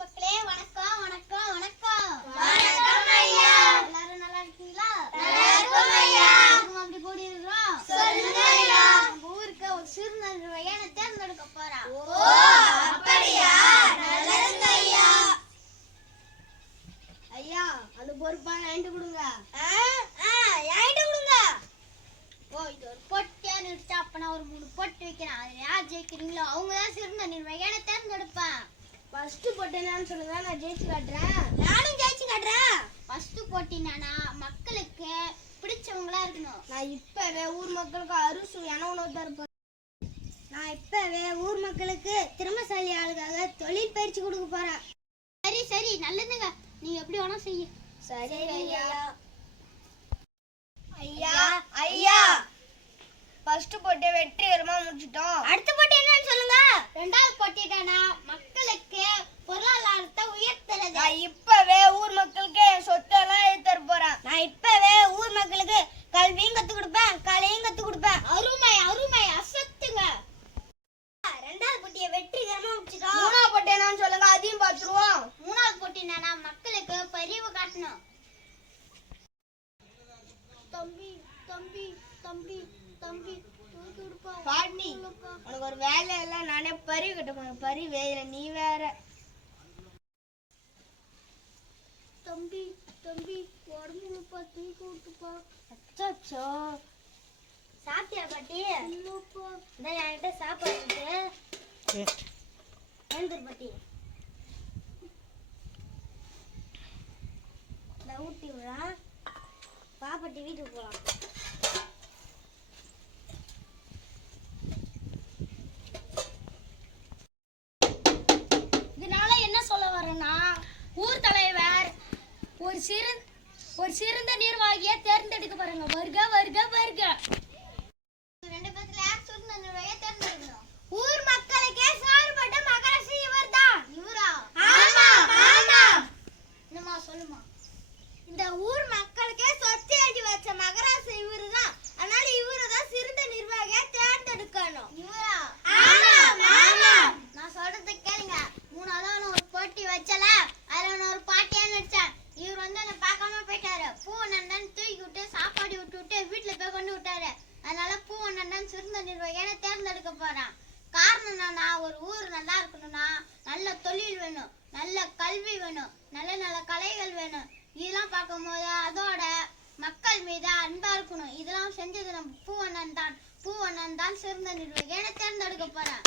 மக்களே வணக்கம் வணக்கம் வணக்கம். வணக்கம் ஐயா. எல்லாரும் நல்லா இருக்கீங்களா? நல்லா இருக்கோம் ஐயா. அப்படி கூடி இருக்கோம் சொல்லுங்க ஐயா. நம்ம ஊருக்கு ஒரு சிறுநர் பையனை தேர்ந்தெடுக்க போறோம். ஓ அப்படியா? நல்லது ஐயா. ஐயா அந்த பொறுப்பா ஏன்ட்டு கொடுங்க. ஏன்ட்டு ஓ இது ஒரு பொட்டே நிறுத்தா அப்ப ஒரு மூணு பொட்டு வைக்கிறேன். அதுல யார் ஜெயிக்கிறீங்களோ? அவங்க தான் சிறுநர் தேர்ந்தெடுப்பேன். ஃபர்ஸ்ட் போட்டு என்னன்னு சொல்லுங்க நான் ஜெயிச்சு காட்டுறேன். நானும் ஜெயிச்சு காட்டுறேன். ஃபர்ஸ்ட் போட்டி என்னன்னா மக்களுக்கு பிடிச்சவங்களா இருக்கணும். நான் இப்பவே ஊர் மக்களுக்கு அறுசுவையான உணவு தருப்பேன் நான் இப்பவே ஊர் மக்களுக்கு திறமசாலி ஆளுக்காக தொழில் பயிற்சி கொடுக்க போறேன். சரி சரி நல்லதுங்க. நீங்க எப்படி வேணா செய்ய. சரி ஐயா. ஐயா. ஐயா ஃபர்ஸ்ட் போட்டு வெற்றிகரமா முடிச்சிட்டோம். அடுத்த போட்டு என்னன்னு சொல்லுங்க. ரெண்டாவது போட்டி என்னன்னா மக்களுக்கு பொருளாதாரத்தை உயர்த்துறது நான் இப்பவே ஊர் மக்களுக்கு என் சொத்தெல்லாம் எழுதி தர போறேன் நான் இப்பவே ஊர் மக்களுக்கு கல்வியும் கத்து கொடுப்பேன் கலையும் கத்து கொடுப்பேன் அருமை அருமை அசத்துங்க ரெண்டாவது போட்டியை வெற்றிகரமா முடிச்சிட்டோம் மூணாவது போட்டி என்னன்னு சொல்லுங்க அதையும் பார்த்துருவோம் மூணாவது போட்டி என்னன்னா மக்களுக்கு பரிவு காட்டணும் தம்பி தம்பி தம்பி. பாட்டி உனக்கு ஒரு வேலை இல்லை நானே பறி கட்ட போறேன் பறி வேற நீ வேற. தம்பி தம்பி உடம்பு விடுப்பா, தூக்கி விட்டுப்பா அச்சோ சாப்பிட்டியா பாட்டி? இந்த என்கிட்ட சாப்பாடு எழுந்துரு பாட்டி. ஊட்டி விழா. பாப்பாட்டி வீட்டுக்கு போலாம். ஊர் தலைவர். ஒரு சிறு ஒரு சிறந்த நிர்வாகியை தேர்ந்தெடுக்க பாருங்க. வருக வருக வருக. ரெண்டு பேத்துல அதனால பூவண்ணன் சிறந்த நிர்வாகியான தேர்ந்தெடுக்க போறான். காரணம் என்னன்னா ஒரு ஊர் நல்லா இருக்கணும்னா நல்ல தொழில் வேணும். நல்ல கல்வி வேணும். நல்ல நல்ல கலைகள் வேணும். இதெல்லாம் பார்க்கும்போது அதோட மக்கள் மீது அன்பா இருக்கணும். இதெல்லாம் செஞ்சது நம்ம பூவண்ணன் தான் பூவண்ணன் தான் சிறந்த நிர்வாகியான தேர்ந்தெடுக்க போறேன்.